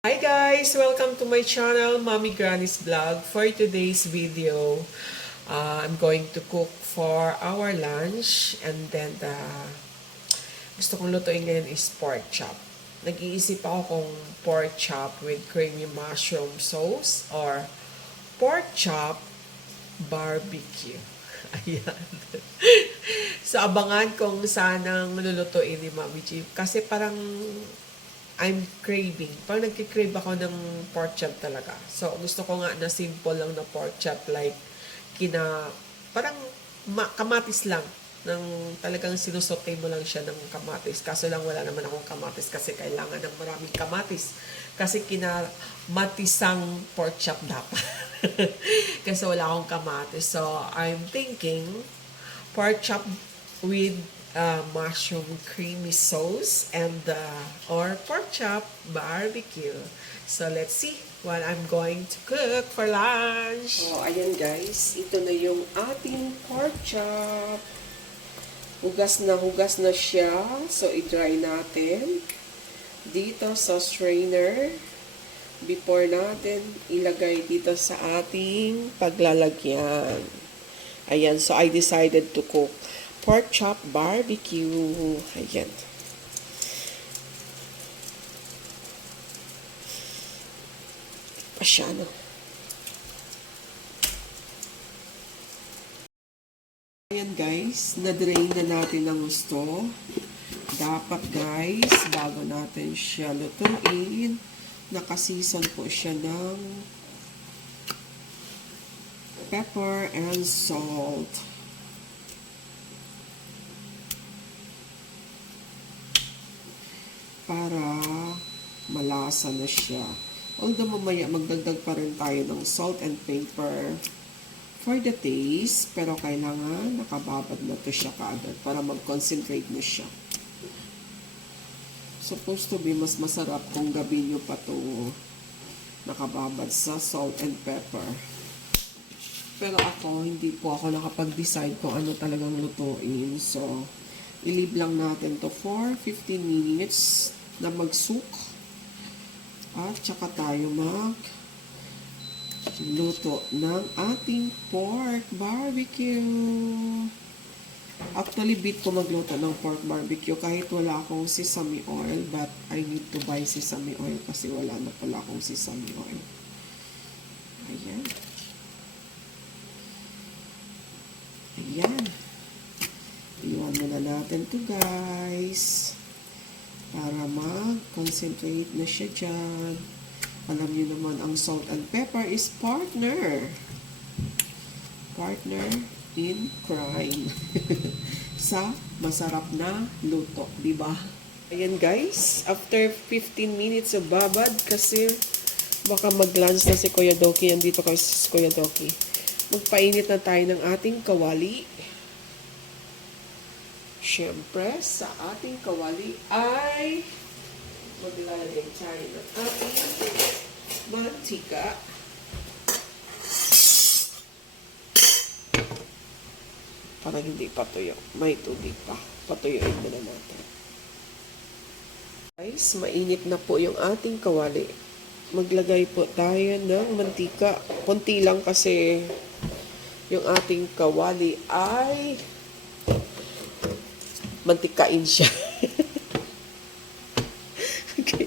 Hi guys! Welcome to my channel, Mommy Granny's Vlog. For today's video, I'm going to cook for our lunch and then gusto kong lutuin ngayon is pork chop. Nag-iisip ako kung pork chop with creamy mushroom sauce or pork chop barbecue. Ayan. So, abangan kung saan ang lulutuin ni Mommy G. Kasi parang I'm craving. Parang nagkikrave ako ng pork chop talaga. So, gusto ko nga na simple lang na pork chop like parang kamatis lang. Talagang sinusote mo lang siya ng kamatis. Kaso lang wala naman akong kamatis kasi kailangan ng maraming kamatis. Kasi kinamatisang pork chop dapat. Kasi wala akong kamatis. So, I'm thinking pork chop with mushroom creamy sauce and or pork chop barbecue. So let's see what I'm going to cook for lunch. So ayan guys, ito na yung ating pork chop. Hugas na siya. So i-dry natin dito sa strainer before natin ilagay dito sa ating paglalagyan. Ayan, so I decided to cook pork chop barbecue. Ayan. Pasyano. Ayan guys, na-drain na natin ng gusto. Dapat guys, bago natin siya lutuin, nakaseason po siya ng pepper and salt. Para malasa na siya. Although mamaya magdagdag pa rin tayo ng salt and pepper for the taste, pero kailangan nakababad na to siya kaagad para mag-concentrate na siya. Supposed to be mas masarap kung gabi nyo pa to nakababad sa salt and pepper. Pero ako, hindi po ako nakapag-decide kung ano talagang lutuin. So, i-leave lang natin to for 15 minutes na mag-soak. At saka tayo luto ng ating pork barbecue. Actually, bit ko magluto ng pork barbecue kahit wala akong sesame oil, but I need to buy sesame oil kasi wala na pala akong sesame oil. Ayan. Ayan. Iwan muna natin to guys. Para mag-concentrate na siya dyan. Alam niyo naman, ang salt and pepper is partner. Partner in crime. Sa masarap na luto, diba? Ayan guys, after 15 minutes of babad, kasi baka mag-lunch na si Kuya Doki. Andito kasi si Kuya Doki. Magpainit na tayo ng ating kawali. Siyempre, sa ating kawali ay maglalagay tayo ng ating mantika. Parang hindi patuyo. May tubig pa. Patuyuin muna natin. Guys, mainit na po yung ating kawali. Maglagay po tayo ng mantika. Konti lang kasi yung ating kawali ay mantikain siya. Okay.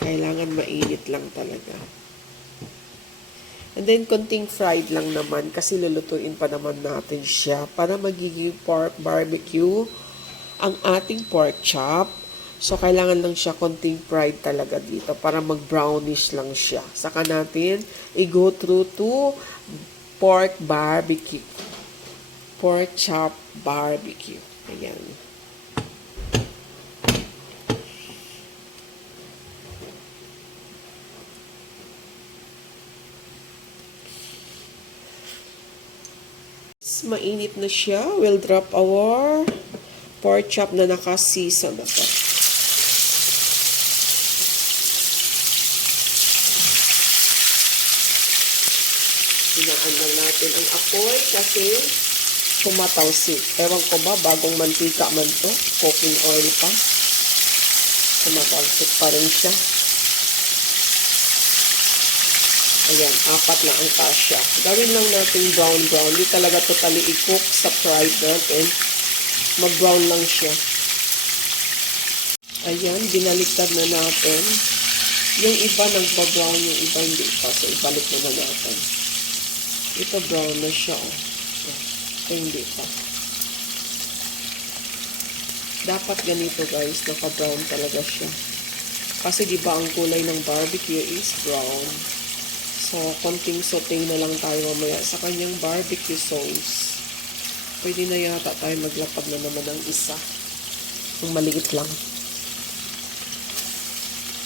Kailangan mainit lang talaga. And then, konting fried lang naman kasi lulutuin pa naman natin siya para magiging pork barbecue ang ating pork chop. So, kailangan lang siya konting fried talaga dito para mag-brownish lang siya. Saka natin i-go through to pork barbecue. Pork chop barbecue. Ayan. Mainit na siya. We'll drop our pork chop na naka-season na to. Hinaan lang natin ang apoy kasi tumatalsik. Ewan ko ba, bagong mantika man to. Cooking oil pa. Tumatalsik pa rin siya. Ayan, 4 na ang kasya. Gawin lang natin brown-brown. Hindi talaga totally i-cook sa fried natin. Mag-brown lang siya. Ayan, binaliktad na natin. Yung iba nagba-brown, yung iba hindi pa. So, ibalik na natin. Ito brown na siya. Oh. Ito hindi pa. Dapat ganito guys, naka-brown talaga siya. Kasi di ba ang kulay ng barbecue is brown. So, konting sauté na lang tayo mamaya sa kanyang barbecue sauce. Pwede na yata tayo maglapag na naman ng isa. Yung maliit lang.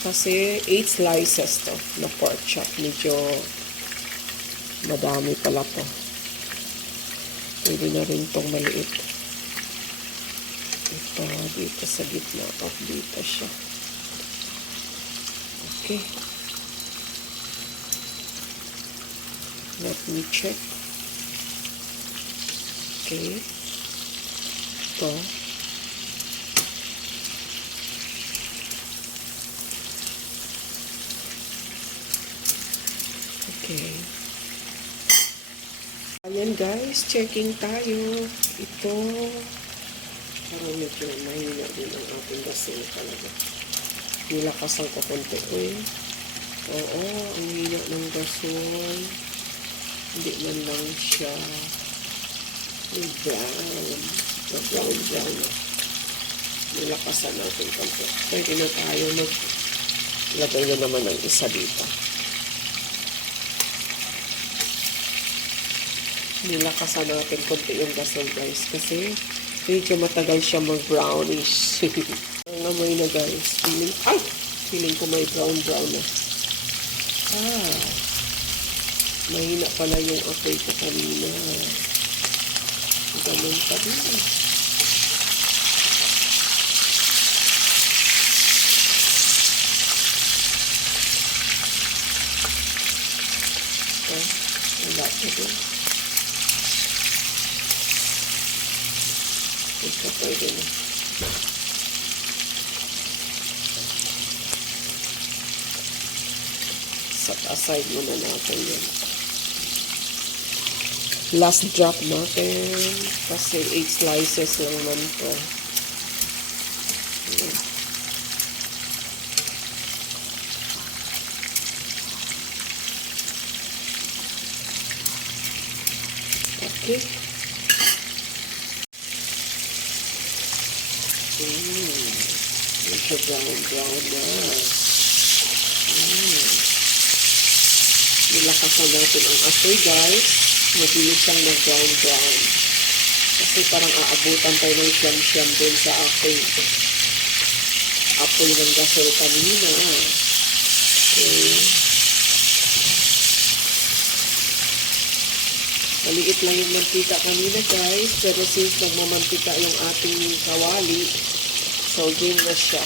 Kasi 8 slices to na pork chop. Medyo madami pala to. Pwede na rin tong maliit. Ito, dito sa gitna. At dito siya. Okay. Let me check. Okay. Ito. Okay. Ayan guys, checking tayo. Ito. Parang medyo mahina din ang ating gasing talaga. Nilakasan ko konti. Oo, ang hina ng gasol. Hindi man lang siya brown. Brown. Nilakasan natin konti. Pwede na tayo maglagay na naman ng isa dito. Nilakasan natin konti yung gasol guys. Kasi medyo matagal siya mag-brownish. Ang amoy na guys. Feeling ko may brown na. Mahina pala yung apoy ko kanina. Ganun pa din. Wala pa din. Ito pwede na. Set aside muna natin yan. Last drop natin. Kasi 8 slices lang man to. Ayan. Okay. Medyo brown na. Nilakasan natin ang apoy guys. Mabilis siyang mag-brown. Kasi parang aabutan tayo ng siyam-siyam din sa apoy ng gasol kanina. Okay. Maliit lang yung mantika kanina guys. Pero since nagmamantika yung ating kawali, so game na siya.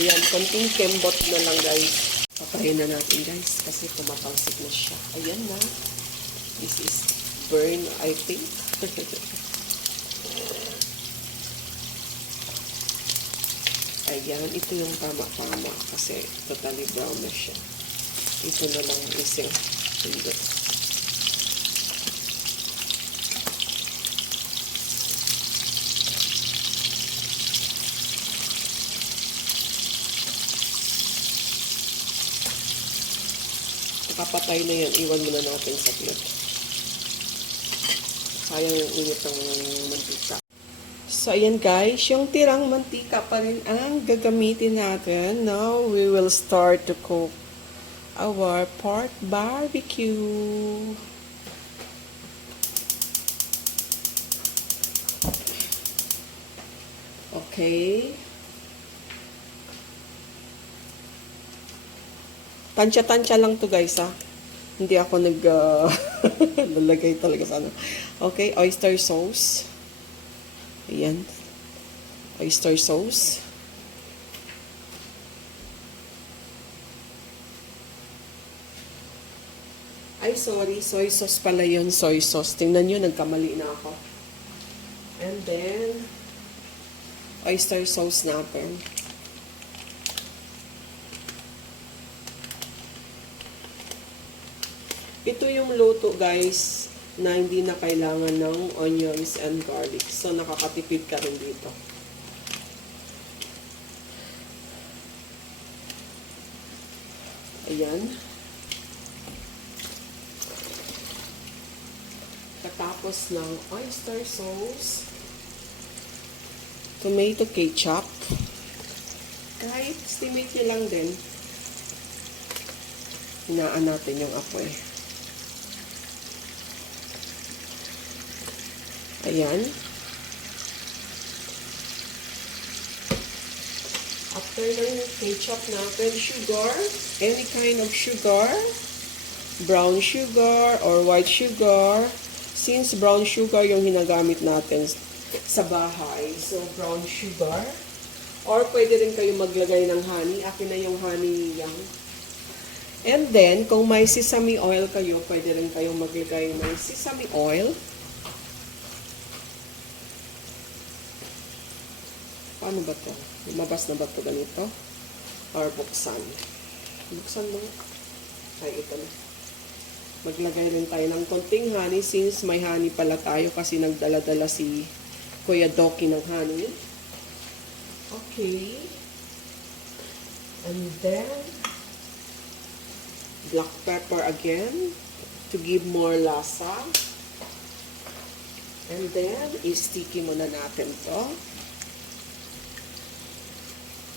Ayan, konting kembot na lang guys. Patayin na natin guys kasi tumatalsik na siya. Ayan na. This is burn, I think. Ayan, ito yung tama-tama kasi totally brown na siya. Ito na lang isang pindot. Kapatay na yan, iwan muna natin sa plate. Sayang yung init ng mantika. So, ayan guys, yung tirang mantika pa rin ang gagamitin natin. Now, we will start to cook our pork barbecue. Okay. Tansya-tansya lang to guys ha. Hindi ako nalagay talaga sa ano. Okay, oyster sauce. Ayan. Oyster sauce. Ay, sorry. Soy sauce pala yun. Soy sauce. Tingnan nyo, nagkamali na ako. And then, oyster sauce natin. Ito yung luto, guys, na hindi na kailangan ng onions and garlic. So, nakakatipid ka rin dito. Ayan. Tapos ng oyster sauce, tomato ketchup, kahit estimate nyo lang din, hinaan natin yung apoy. Ayan. After ng ketchup natin, sugar, any kind of sugar, brown sugar or white sugar. Since brown sugar yung hinagamit natin sa bahay, so brown sugar. Or pwede rin kayo maglagay ng honey. Akin na yung honey yan. And then, kung may sesame oil kayo, pwede rin kayo maglagay ng sesame oil. Paano ba to? Lumabas na ba to ganito? Or buksan? Buksan mo. Ay, ito na. Maglagay rin tayo ng konting honey since may honey pala tayo kasi nagdala-dala si Kuya Doki ng honey. Okay. And then, black pepper again to give more lasa. And then, i-sticky muna natin to.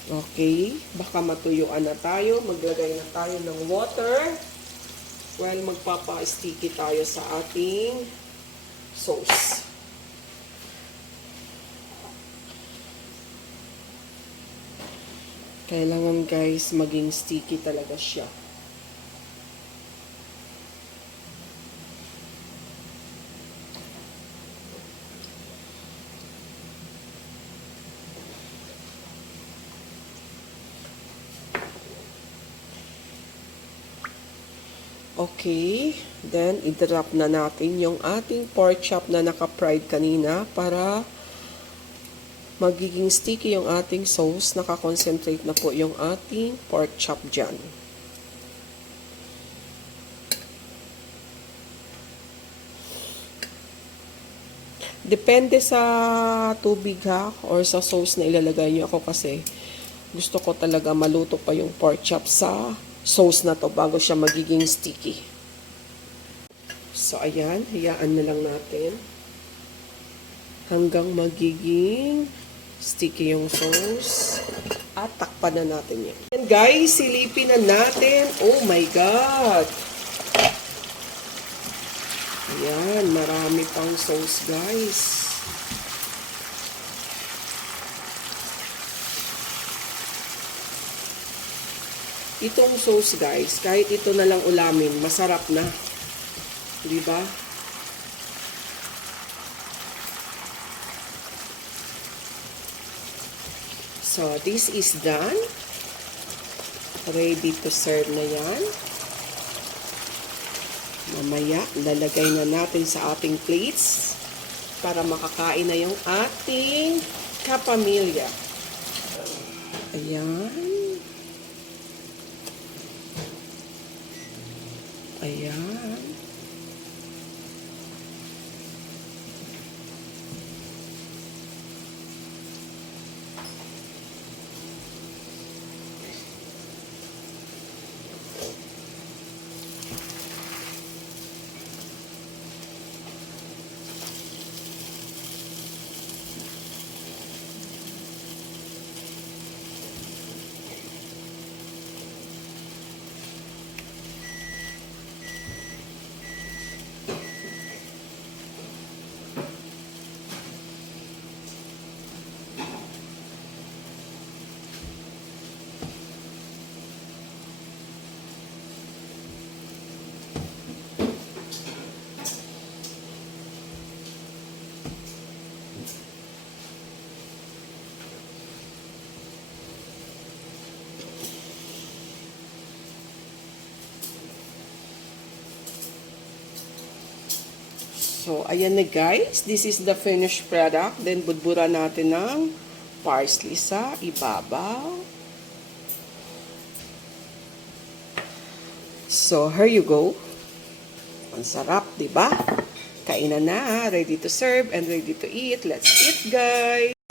Okay. Baka matuyuan na tayo. Maglagay na tayo ng water. While magpapa-sticky tayo sa ating sauce. Kailangan guys, maging sticky talaga siya. Okay, then i-drop na natin yung ating pork chop na naka-fried kanina para magiging sticky yung ating sauce. Naka-concentrate na po yung ating pork chop dyan. Depende sa tubig ha, or sa sauce na ilalagay nyo. Ako kasi gusto ko talaga maluto pa yung pork chop sa sauce na to bago siya magiging sticky. So, ayan. Hayaan na lang natin hanggang magiging sticky yung sauce. At takpan na natin yan. And guys, silipin na natin. Oh my God! Ayan. Marami pang sauce, guys. Itong sauce guys, kahit ito na lang ulamin, masarap na. Di ba? So, this is done. Ready to serve na yan. Mamaya, lalagay na natin sa ating plates para makakain na yung ating kapamilya. Ayan. Ayan. So, ayan na guys. This is the finished product. Then, budbura natin ng parsley sa ibabaw. So, here you go. Ang sarap, di ba? Kainan na. Ready to serve and ready to eat. Let's eat, guys!